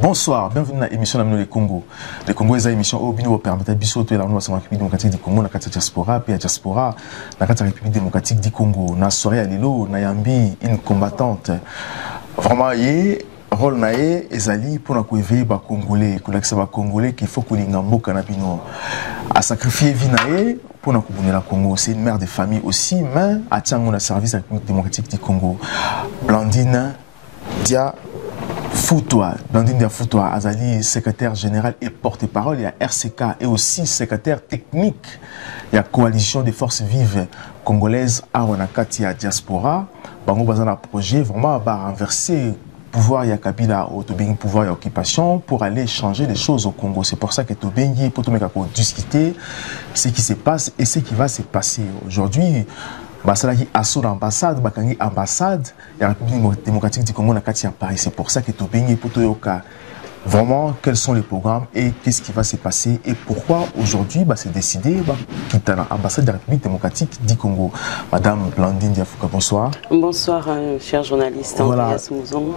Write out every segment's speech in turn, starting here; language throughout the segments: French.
Bonsoir, bienvenue à l'émission de Congo. Le Congo est une émission où nous permettons de la République démocratique du Congo, la diaspora, puis la diaspora, la République démocratique du Congo. Na soirée à Lilo, Nayambi, une combattante. Vraiment, il rôle naé ezali pour nous éveiller les Congolais, les Congolais qu'il faut que les Ngambo canapino a sacrifié vie naé pour nous connaître la Congo. C'est une mère de famille aussi, mais à tiens le service de la République démocratique du Congo. Blandine Dia Foutoua, Blandine Dia Foutoua, Azali, secrétaire général et porte-parole, il y a RCK et aussi secrétaire technique, il y a coalition des forces vives congolaises à Wanakati à diaspora. Bango bazana projet vraiment va renverser pouvoir il y a Kabila au Tobengi pouvoir et occupation pour aller changer les choses au Congo. C'est pour ça que Tobengi pour discuter ce qui se passe et ce qui va se passer aujourd'hui. Basalaki asso l'ambassade, bakangi ambassade, la République démocratique du Congo na kati à Paris. C'est pour ça que Tobengi pour Toyoka vraiment quels sont les programmes et qu'est-ce qui va se passer et pourquoi aujourd'hui c'est décidé quitter l'ambassade de la République démocratique du Congo. Madame Blandine Dia Foutoua, bonsoir. Bonsoir, cher journaliste. Voilà.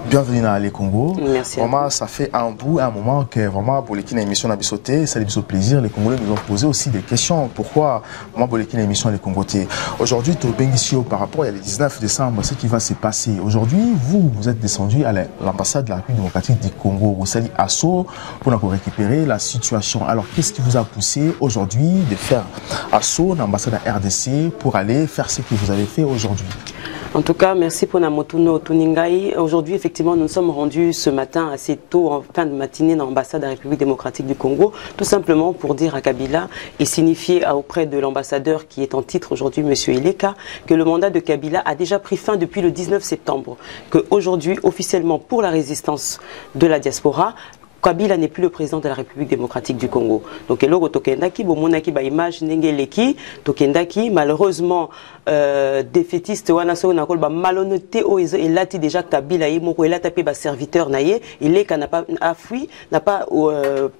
Bienvenue à les Congo. Merci. Vraiment, ça fait un moment que vraiment pour l'équipe d'émission n'a sauté, ça a plaisir. Les Congolais nous ont posé aussi des questions. Pourquoi moi pour l'équipe d'émission les Congolais. Aujourd'hui, Tobengisio par rapport à le 19 décembre, ce qui va se passer. Aujourd'hui, vous êtes descendu à l'ambassade de la République démocratique du Congo. Vous allez assaut pour récupérer la situation. Alors, qu'est-ce qui vous a poussé aujourd'hui de faire assaut l'ambassade à RDC pour aller faire ce que vous avez fait aujourd'hui? En tout cas, merci pour Namotuno Tuningai. Aujourd'hui, effectivement, nous nous sommes rendus ce matin assez tôt, en fin de matinée, dans l'ambassade de la République démocratique du Congo, tout simplement pour dire à Kabila et signifier auprès de l'ambassadeur qui est en titre aujourd'hui, M. Ileka, que le mandat de Kabila a déjà pris fin depuis le 19 septembre. Qu'aujourd'hui, officiellement, pour la résistance de la diaspora, Kabila n'est plus le président de la République démocratique du Congo. Donc, eloko tokendaki, bomonaki ba image nengeleki, tokendaki, malheureusement, défaitiste wanaso nakol ba malhonnêteté oizo elati déjà Kabila yi moko elata pe ba serviteur naye, Ileka n'a pas fui, n'a pas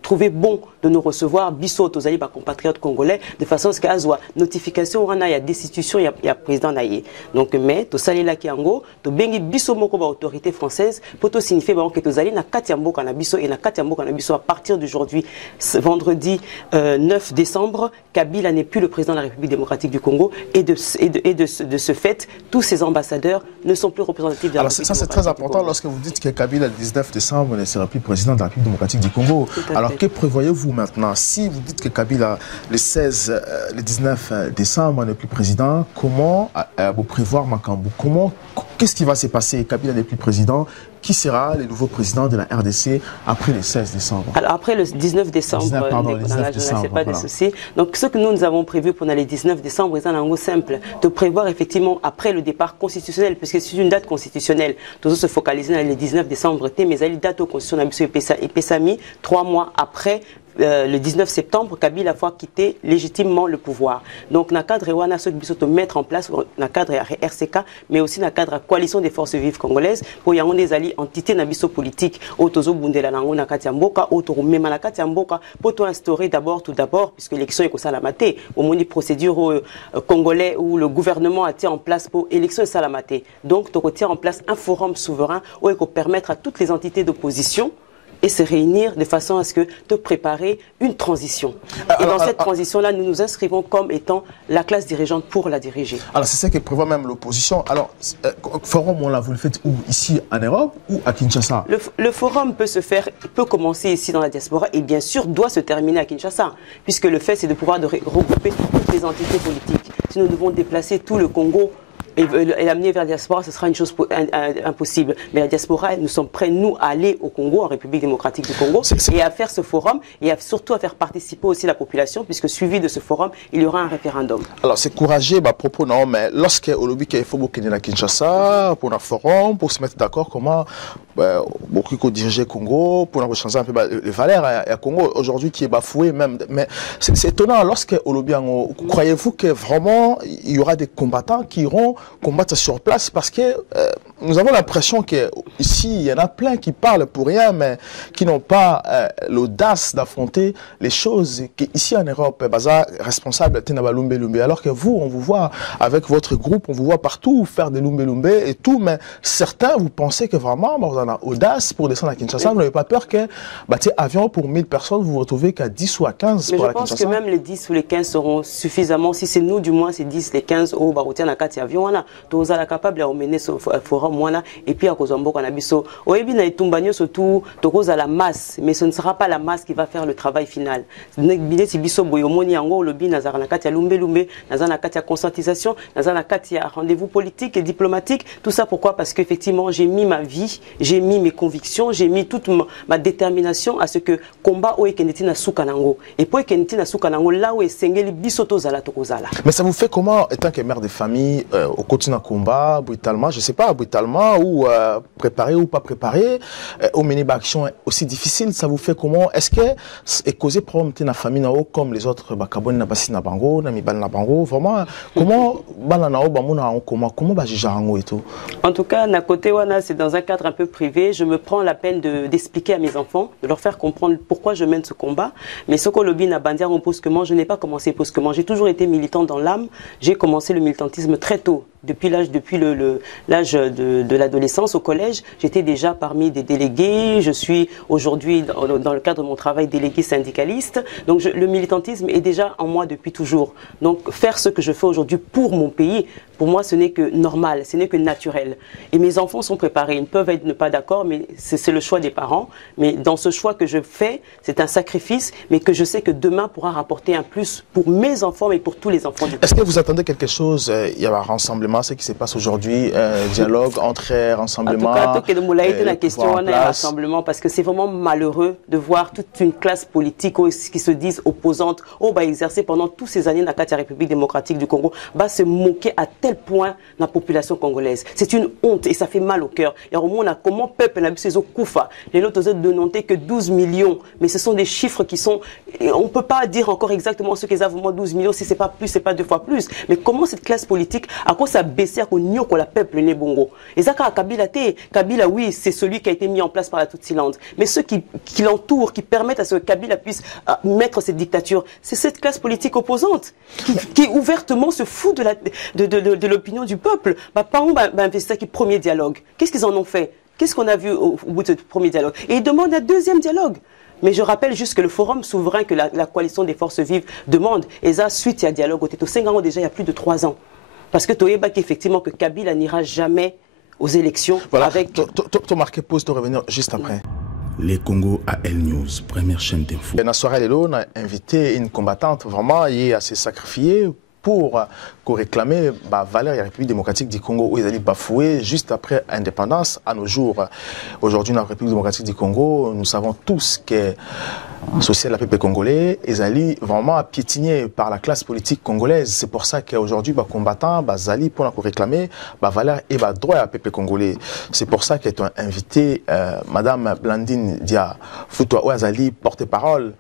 trouvé bon de nous recevoir biso tozali ba compatriotes congolais de façon à ce qu'azwa notification wana ya destitution ya président naye. Donc mais to salela ki yango to bengi biso moko ba autorité française pour to signifier ba que tozali na kati ya mboka na biso et na à partir d'aujourd'hui, vendredi 9 décembre, Kabila n'est plus le président de la République démocratique du Congo et de ce fait, tous ces ambassadeurs ne sont plus représentatifs de la République démocratique. Ça, c'est très important lorsque vous dites que Kabila, le 19 décembre, ne sera plus président de la République démocratique du Congo. Alors, que prévoyez-vous maintenant? Si vous dites que Kabila, le 19 décembre, n'est plus président, comment vous prévoir Makambu? Qu'est-ce qui va se passer? Kabila n'est plus président. Qui sera le nouveau président de la RDC après le 16 décembre? Alors après le 19 décembre, c'est pas de souci. Donc ce que nous avons prévu pour le 19 décembre, c'est un simple, de prévoir effectivement après le départ constitutionnel, puisque c'est une date constitutionnelle, de se focaliser dans le 19 décembre, mais la date constitutionnelle et PSAMI 3 mois après. Le 19 septembre, Kabila a quitté légitimement le pouvoir. Donc, dans le cadre Wana, ceux qui sont mettre en place, dans le cadre RCK, mais aussi dans le cadre de la coalition des forces vives congolaises, pour y avoir des alliés entités dans la politique, autozo bundela nango na katiamboka, autoro mema na katiamboka, pour tout instaurer tout d'abord, puisque l'élection est comme ça la maté, au moins des procédures congolais où le gouvernement a tient en place pour élection et ça la maté. Donc, tu tient en place un forum souverain où il faut permettre à toutes les entités d'opposition et se réunir de façon à ce que de préparer une transition. Et dans cette transition-là, nous nous inscrivons comme étant la classe dirigeante pour la diriger. Alors, c'est ça que prévoit même l'opposition. Alors, forum, vous le faites où? Ici, en Europe ou à Kinshasa? Le forum peut commencer ici dans la diaspora et bien sûr doit se terminer à Kinshasa, puisque le fait, c'est de pouvoir regrouper toutes les entités politiques. Si nous devons déplacer tout le Congo et l'amener vers la diaspora, ce sera une chose impossible. Mais la diaspora, nous sommes prêts, nous, à aller au Congo, en République démocratique du Congo, et à faire ce forum, et surtout à faire participer aussi la population, puisque suivi de ce forum, il y aura un référendum. Alors, c'est courageux, à propos, non, mais lorsque au lobby, il faut qu'il y ait à Kinshasa, pour un forum, pour se mettre d'accord comment beaucoup diriger Congo, pour changer un peu les valeurs à Congo, aujourd'hui, qui est bafoué même. Mais c'est étonnant, lorsque au lobby, croyez-vous que vraiment, il y aura des combattants qui iront combattre sur place parce que nous avons l'impression qu'ici, il y en a plein qui parlent pour rien, mais qui n'ont pas l'audace d'affronter les choses. Ici en Europe, Baza, responsable Tenaba Lumbe Lumbe, alors que vous, on vous voit avec votre groupe, on vous voit partout faire des Lumbe Lumbe et tout, mais certains, vous pensez que vraiment, vous en avez audace pour descendre à Kinshasa, vous n'avez pas peur que, avion pour 1000 personnes, vous vous retrouvez qu'à 10 ou à 15 mais pour la la Kinshasa. Je pense que même les 10 ou les 15 seront suffisamment, si c'est nous du moins, c'est 10, les 15, au Baroutia Nakati avion, tous à la capable de mener ce forum, et puis à Kozambo, Kanabiso, au Ebina et Tumbagno, surtout, Tokos à la masse, mais ce ne sera pas la masse qui va faire le travail final. Si Biso Boyomoni, Ango, Lobi, Nazar Nakati, Lumbe Lumbe, Nazar Nakati à conscientisation, Nazar Nakati à rendez-vous politique et diplomatique, tout ça pourquoi? Parce qu'effectivement, j'ai mis ma vie, j'ai mis mes convictions, j'ai mis toute ma détermination à ce que combat au Ekeneti na Soukanango. Et pour Ekeneti na Soukanango, là où est Sengeli Bisoto Zala Tokozala. Mais ça vous fait comment, étant que mère de famille, au quotidien combat, brutalement, je ne sais pas, brutalement, ou préparé ou pas préparé, au mener d'action aussi difficile, ça vous fait comment? Est-ce que c'est causé problème dans la famille comme les autres, Bakabon na Bassi na Bango, Namibal na Bango, vraiment, comment Bananao, Bamona, comment juger et tout? En tout cas, na côté Wana, c'est dans un cadre un peu privé, je me prends la peine d'expliquer à mes enfants, de leur faire comprendre pourquoi je mène ce combat. Mais ce qu'on lobby na Bandia en brusquement, je n'ai pas commencé brusquement, j'ai toujours été militant dans l'âme, j'ai commencé le militantisme très tôt. Depuis l'âge de l'adolescence au collège, j'étais déjà parmi des délégués. Je suis aujourd'hui, dans le cadre de mon travail, délégué syndicaliste. Donc le militantisme est déjà en moi depuis toujours. Donc faire ce que je fais aujourd'hui pour mon pays, pour moi, ce n'est que normal, ce n'est que naturel. Et mes enfants sont préparés. Ils peuvent être ne pas d'accord, mais c'est le choix des parents. Mais dans ce choix que je fais, c'est un sacrifice, mais que je sais que demain pourra rapporter un plus pour mes enfants, mais pour tous les enfants du pays. Est-ce que vous attendez quelque chose? Il y a un rassemblement, ce qui se passe aujourd'hui, dialogue, entrée, rassemblement. En tout cas, tout le monde la question, on a un rassemblement, parce que c'est vraiment malheureux de voir toute une classe politique qui se disent opposantes, exercer pendant toutes ces années dans la République démocratique du Congo, se moquer à tel point la population congolaise. C'est une honte et ça fait mal au cœur. Et au moins, comment le peuple n'a pas Koufa. Les autres ont dénoncé que 12 millions, mais ce sont des chiffres qui sont... On ne peut pas dire encore exactement ce qu'ils ont vraiment 12 millions, si ce n'est pas plus, ce n'est pas 2 fois plus. Mais comment cette classe politique, à quoi ça baisse à quoi le peuple n'est bongo. Et ça, Kabila, oui, c'est celui qui a été mis en place par la Tutsilande. Mais ceux qui l'entourent, qui permettent à ce que Kabila puisse mettre cette dictature, c'est cette classe politique opposante qui ouvertement se fout de l'opinion du peuple. Par où investir qui premier dialogue? Qu'est-ce qu'ils en ont fait? Qu'est-ce qu'on a vu au bout de ce premier dialogue? Et ils demandent un deuxième dialogue. Mais je rappelle juste que le forum souverain que la coalition des forces vives demande, et ça, suite à dialogue au Této Sengango, déjà il y a plus de 3 ans. Parce que Toyeba, effectivement, que Kabila n'ira jamais aux élections voilà. avec... Tu marqué pause, tu revenir juste après. Les Congo AL News, première chaîne d'info. Dans la soirée, on a invité une combattante vraiment qui a s'est sacrifiée pour réclamer la valeur de la République démocratique du Congo où ils allaient bafouer juste après l'indépendance à nos jours. Aujourd'hui, dans la République démocratique du Congo, nous savons tous que social la peuple congolais, ils allaient vraiment piétinés par la classe politique congolaise. C'est pour ça qu'aujourd'hui, les combattants, ils allaient pour réclamer la valeur et le droit à peuple congolais. C'est pour ça qu'est invité Madame Blandine Dia Foutoua Ouazali, porte-parole,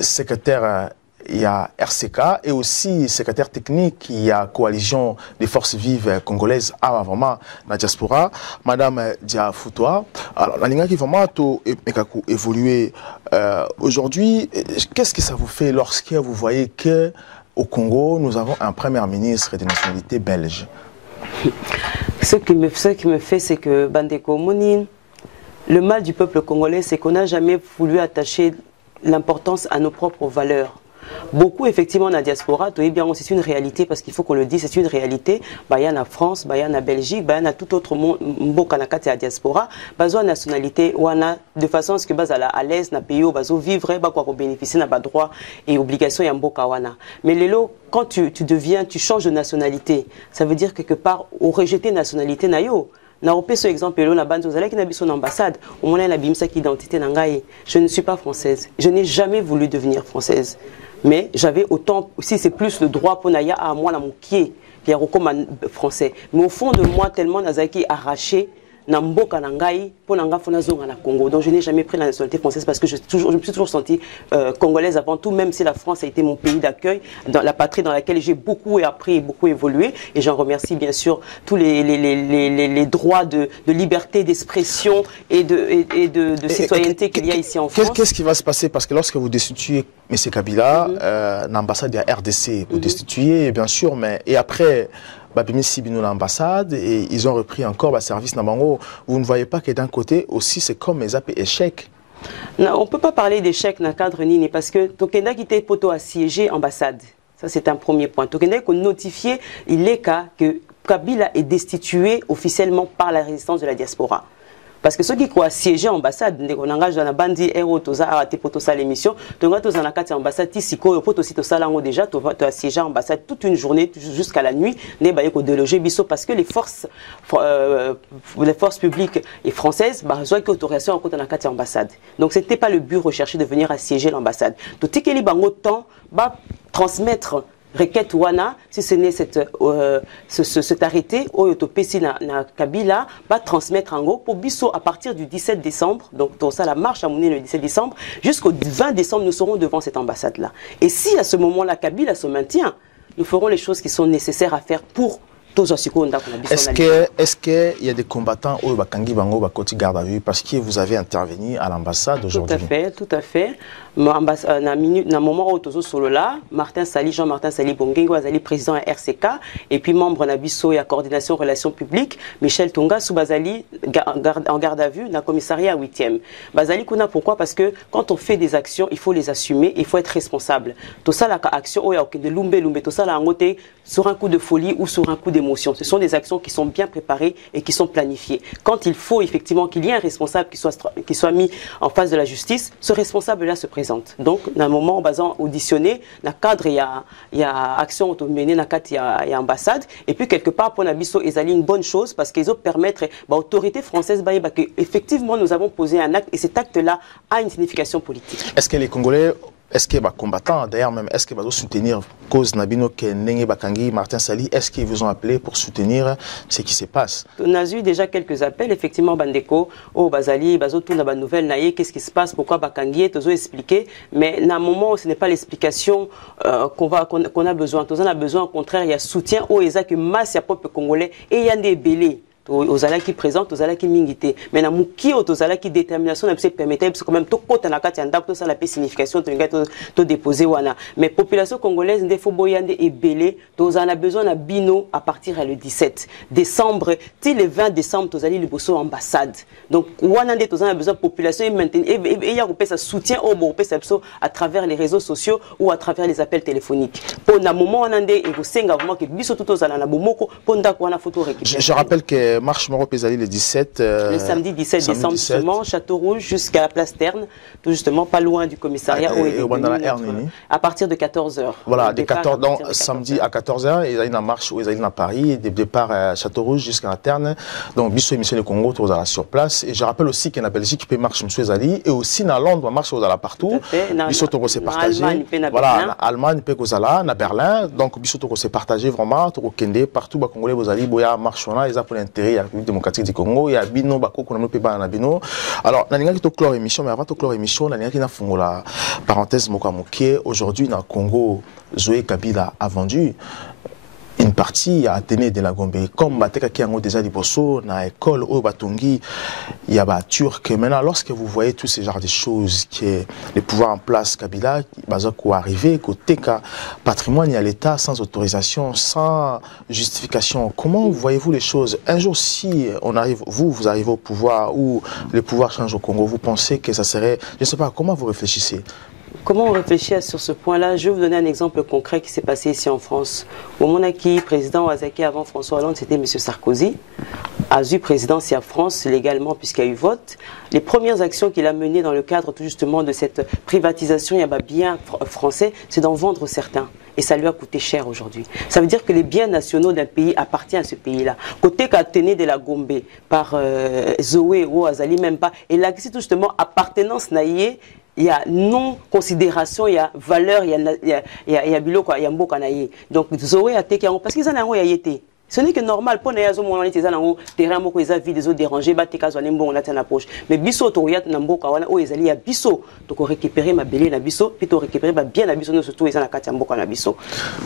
secrétaire il y a RCK et aussi secrétaire technique, il y a Coalition des forces vives congolaises à vraiment la diaspora, Madame Dia Foutoua. Alors, la ligne qui vraiment évolué aujourd'hui, qu'est-ce que ça vous fait lorsque vous voyez que au Congo, nous avons un premier ministre de nationalité belge? Ce qui me fait, c'est que Bandeko Mounine, le mal du peuple congolais, c'est qu'on n'a jamais voulu attacher l'importance à nos propres valeurs. Beaucoup, effectivement, dans la diaspora, c'est une réalité, parce qu'il faut qu'on le dise, c'est une réalité. Il y a en France, il y a en Belgique, il y a tout autre monde, la diaspora, il y a une nationalité, de façon à ce que à l'aise, dans le pays, vivre, pour bénéficier de droits et obligations, mais quand tu changes de nationalité, ça veut dire quelque part, au rejeter nationalité, ce exemple, ambassade, je ne suis pas française, je n'ai jamais voulu devenir française. Mais j'avais autant, si c'est plus le droit pour Naya à moi, là, mon qui est comme français. Mais au fond de moi, tellement Nazaki arraché, na mboka na ngai pour nanga fona zonga na Congo. Donc je n'ai jamais pris la nationalité française parce que je me suis toujours sentie congolaise avant tout, même si la France a été mon pays d'accueil, dans la patrie dans laquelle j'ai beaucoup appris et beaucoup évolué. Et j'en remercie bien sûr tous les droits de liberté d'expression et de citoyenneté qu'il y a ici en France. Qu'est-ce qui va se passer? Parce que lorsque vous destituez M. Kabila, l'ambassade de la RDC, vous destituez bien sûr, mais et après l'ambassade et ils ont repris encore le service Nabango. Vous ne voyez pas que d'un côté aussi c'est comme les échecs? Non, on ne peut pas parler d'échec dans le cadre Nini parce que Tokenda qui était poto assiégé ambassade. Ça c'est un premier point. Tokenda qu'on notifié il est que Kabila est destitué officiellement par la résistance de la diaspora. Parce que ceux qui ont assiégé l'ambassade, on engage dans la bande héros, tu as pour ça l'émission, tu as l'ambassade, tu as déjà, tu as assiégé l'ambassade toute une journée jusqu'à la nuit, déloger parce que les forces publiques et françaises ont une autorisation dans l'ambassade. Donc ce n'était pas le but recherché de venir assiéger l'ambassade. Tout ce qui est temps, transmettre requête wana si ce n'est cet arrêté autopécie na Kabila va transmettre en gros pour Bisso à partir du 17 décembre, donc ça la marche a mené le 17 décembre jusqu'au 20 décembre nous serons devant cette ambassade là. Et si à ce moment-là Kabila se maintient, nous ferons les choses qui sont nécessaires à faire pour est-ce qu'il y a des combattants au Bakangi Bango Bakoti garde à vue parce que vous avez intervenu à l'ambassade aujourd'hui? Tout à fait. Na moment où tozo solo là, Martin Sali, Jean-Martin Sali Bongengo, Azali président à RCK et puis membre na biso et à coordination relations publiques, Michel Tonga sous Bazali en garde à vue dans le commissariat 8e. Bazali kuna pourquoi? Parce que quand on fait des actions, il faut les assumer, il faut être responsable. Tout ça la action oh ya de lumbe tout ça la ngote sur un coup de folie ou sur un coup d'émotion. Ce sont des actions qui sont bien préparées et qui sont planifiées. Quand il faut effectivement qu'il y ait un responsable qui soit mis en face de la justice, ce responsable-là se présente. Donc, dans un moment, on va auditionner, dans le cadre, il y a action auto-menée, dans le cadre, il y a ambassade. Et puis, quelque part, pour Nabiso, ils allaient une bonne chose parce qu'ils ont permettre à l'autorité française qu'effectivement, nous avons posé un acte et cet acte-là a une signification politique. Est-ce que les Congolais, est-ce que les combattants, d'ailleurs même, est-ce qu'ils vont soutenir cause Nabino Kenenge Bakangi, Martin Sali, est-ce qu'ils vous ont appelé pour soutenir ce qui se passe? On a eu déjà quelques appels, effectivement, Bandeko, oh Bazali, Bazo, tout la nouvelle naïe, qu'est-ce qui se passe, pourquoi Bakangi, tout ça expliqué, mais à un moment, ce n'est pas l'explication qu'on a besoin. Tout ça, on a besoin, au contraire, il y a soutien au ESA que masse ya peuple congolais et il y a des belés. Aux ala qui présentent, aux ala qui mingité. Mais na muki aux ala qui détermination, ça permettait parce que quand même tout côté na kati ndak tout ça la signification to déposer wana. Mais population congolaise ndé fo boyande et belé, tous en a besoin na bino à partir le 17 décembre, ti le 20 décembre tous ali liboso ambassade. Donc wana ndé tous en a besoin population et maintenant et ya repé ça soutien au bon ça à travers les réseaux sociaux ou à travers les appels téléphoniques. Pour na moment on ndé et vous senga vraiment que biso tout aux ala na bomoko pour ndak wana photo récupérer. Je rappelle que marche Moro Pesali le 17 le samedi 17 décembre justement Château Rouge jusqu'à la place Terne, tout justement pas loin du commissariat à partir de 14h. Voilà, de 14 donc samedi à 14h ils allaient dans marche où ils allaient dans Paris de départ à Château Rouge jusqu'à la Terne. Donc biso émission le Congo tous là sur place et je rappelle aussi qu'en Belgique peut marche monsieur Zali et aussi dans Londres marche aux là partout. Biso to s'est partagé. Voilà, en Allemagne peut aux là, na Berlin. Donc biso to s'est partagé vraiment to kende partout ba Congolais vous allez boya marche là, ils ont pour l'intérêt la République démocratique du Congo, il y a bino bako qu'on a pas na bino. Alors na ninga qui to clore émission mais avant to clore émission na ninga qui na fungola parenthèse mokamoké aujourd'hui dans Congo Zoé Kabila a vendu une partie à Athénée de la Gombe comme bateka qui a déjà liboso na école au Batongi il y a ba turc maintenant lorsque vous voyez tous ces genres de choses que les pouvoirs en place Kabila bazako arrivé côté ka patrimoine à l'état sans autorisation sans justification comment voyez-vous les choses un jour si on arrive vous arrivez au pouvoir ou le pouvoir change au Congo vous pensez que ça serait je sais pas comment vous réfléchissez? Comment on réfléchit sur ce point-là? Je vais vous donner un exemple concret qui s'est passé ici en France. Au moment où président Ouazaki avant François Hollande, c'était M. Sarkozy, a eu présidence en France légalement puisqu'il y a eu vote. Les premières actions qu'il a menées dans le cadre tout justement de cette privatisation, il y a bien français, c'est d'en vendre certains. Et ça lui a coûté cher aujourd'hui. Ça veut dire que les biens nationaux d'un pays appartiennent à ce pays-là. Côté Katene de la Gombe, par Zoé ou Azali, même pas. Et là, c'est tout justement appartenance naïe. Il y a non-considération, il y a valeur, il y a bilo, il y a mboka naïe. Donc, Zoé a été parce qu'ils en ont été. Ce n'est que normal pour les gens qui ont été terrain moko eza vide les autres dérangés ba te kazo nembo na tena poche mais biso to yat na mboka wana o ezali ya biso to ko récupérer ma belé na biso puis to récupérer ba bien na biso no surtout eza na kati ya mboka na biso.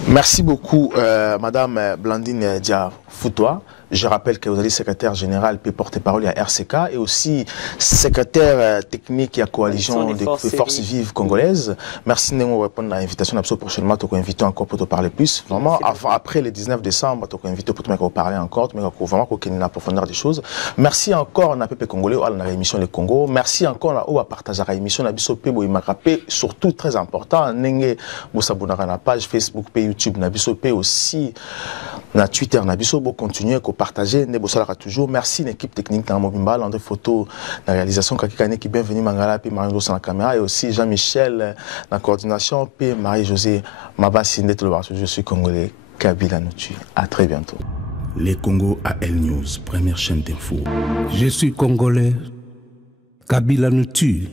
Merci beaucoup madame Blandine Dia Foutois. Je rappelle que vous êtes secrétaire général et porte-parole à RCK et aussi secrétaire technique à coalition des forces vives congolaises. Merci de répondre à l'invitation. Prochainement, tu invité encore pour te parler plus. Vraiment, après le 19 décembre, tu invité pour te parler encore, mais vraiment pour qu'il y ait une profondeur des choses. Merci encore à Pépé Congolais, à la émission Le Congo. Merci encore à partager la émission à Biso Pebo Imakapé, surtout très important. Nenge Boussabunara na page Facebook, YouTube, na Biso P aussi, na Twitter, na Biso Bo continuer à partager, toujours. Merci l'équipe technique dans Mobimba, l'André Photo, la réalisation, Kakikane qui est bienvenue, Mangala, puis Marie Loss dans la caméra, et aussi Jean-Michel, la coordination, puis Marie-Josée Mabasinde, je suis congolais, Kabila nous tue. À très bientôt. Les Congo AL News, première chaîne d'info. Je suis congolais, Kabila nous tue.